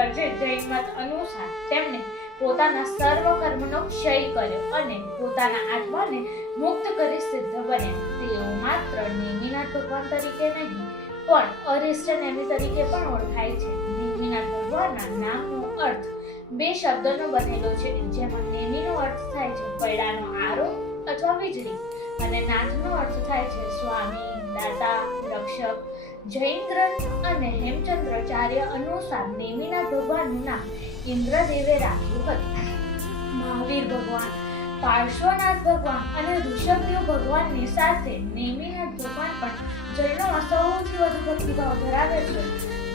તીર્થંકર છે જૈન મત અનુસાર તેમણે પોતાના સર્વ કર્મનો ક્ષય કર્યો અને પોતાના આત્માને મુક્ત કરી સિદ્ધ બન્યા. તેઓ માત્ર નેમિનાથ ભગવાન તરીકે નહીં પણ અરિષ્ટ નેમિ તરીકે પણ ઓળખાય છે. નેમિનાથ ભગવાનના નામનો અર્થ બે શબ્દોનો બનેલો છે, જેમાં નેમિનો અર્થ થાય છે પૈડાનો આરો અથવા વીજળી અને નાથનો અર્થ થાય છે સ્વામી, દાતા, રક્ષક. જૈન ગ્રંથ અને હેમચંદ્રાચાર્ય અનુસાર નેમિનાથ ભગવાનનું નામ ઇન્દ્રદેવે રાખ્યું હતું. મહાવીર ભગવાન, પાર્શ્વનાથ ભગવાન અને ઋષભદેવ ભગવાનની સાથે નેમિનાથ ભગવાન પણ જૈનોમાં સૌથી વધુ ભક્તિભાવ ધરાવે છે.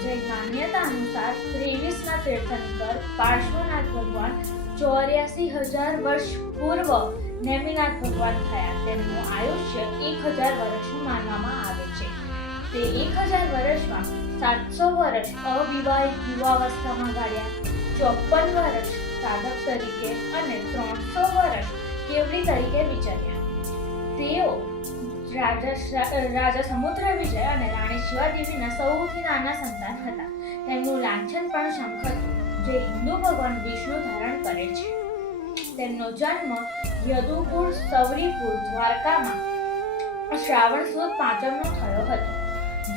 જૈન માન્યતા અનુસાર 23ના તીર્થંકર પાર્શ્વનાથ ભગવાન 84,000 વર્ષ પૂર્વ નેમિનાથ ભગવાન થયા. તેમનું આયુષ્ય 1000 વર્ષનું માનવામાં આવે છે. તે 1000 વર્ષમાં 700 વર્ષ અવિવાહિત યુવાવસ્થામાં ગાળ્યા, 54 વર્ષ સાધક તરીકે અને 300 વર્ષ કેવડી તરીકે વિચર્યા. તેઓ રાજા સમુદ્ર વિજય અને રાણી શિવાદેવીના સૌથી નાના સંતાન હતા. તેમનું લાંછન પણ શંખ હતું, જે હિન્દુ ભગવાન વિષ્ણુ ધારણ કરે છે. તેમનો જન્મ યદુપુર સવરીપુર દ્વારકામાં શ્રાવણ સુદ 5મનો થયો હતો.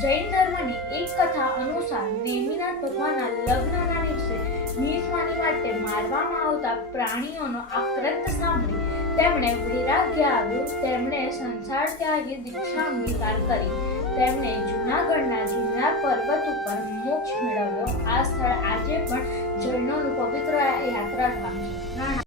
જૈન ધર્મની એક કથા અનુસાર નેમિનાથ ભગવાનના લગ્નના દિવસે નિયતમાની માટે મારવામાં આવતા પ્રાણીઓનો આક્રંદ સાંભળી તેમણે વૈરાગ્ય આવ્યું. તેમણે સંસાર ત્યાગી દીક્ષા અંગીકાર કરી. તેમણે જૂનાગઢના ગિરનાર પર્વત ઉપર મોક્ષ મેળવ્યો. આ સ્થળ આજે પણ જૈનોનું પવિત્ર યાત્રાધામ છે.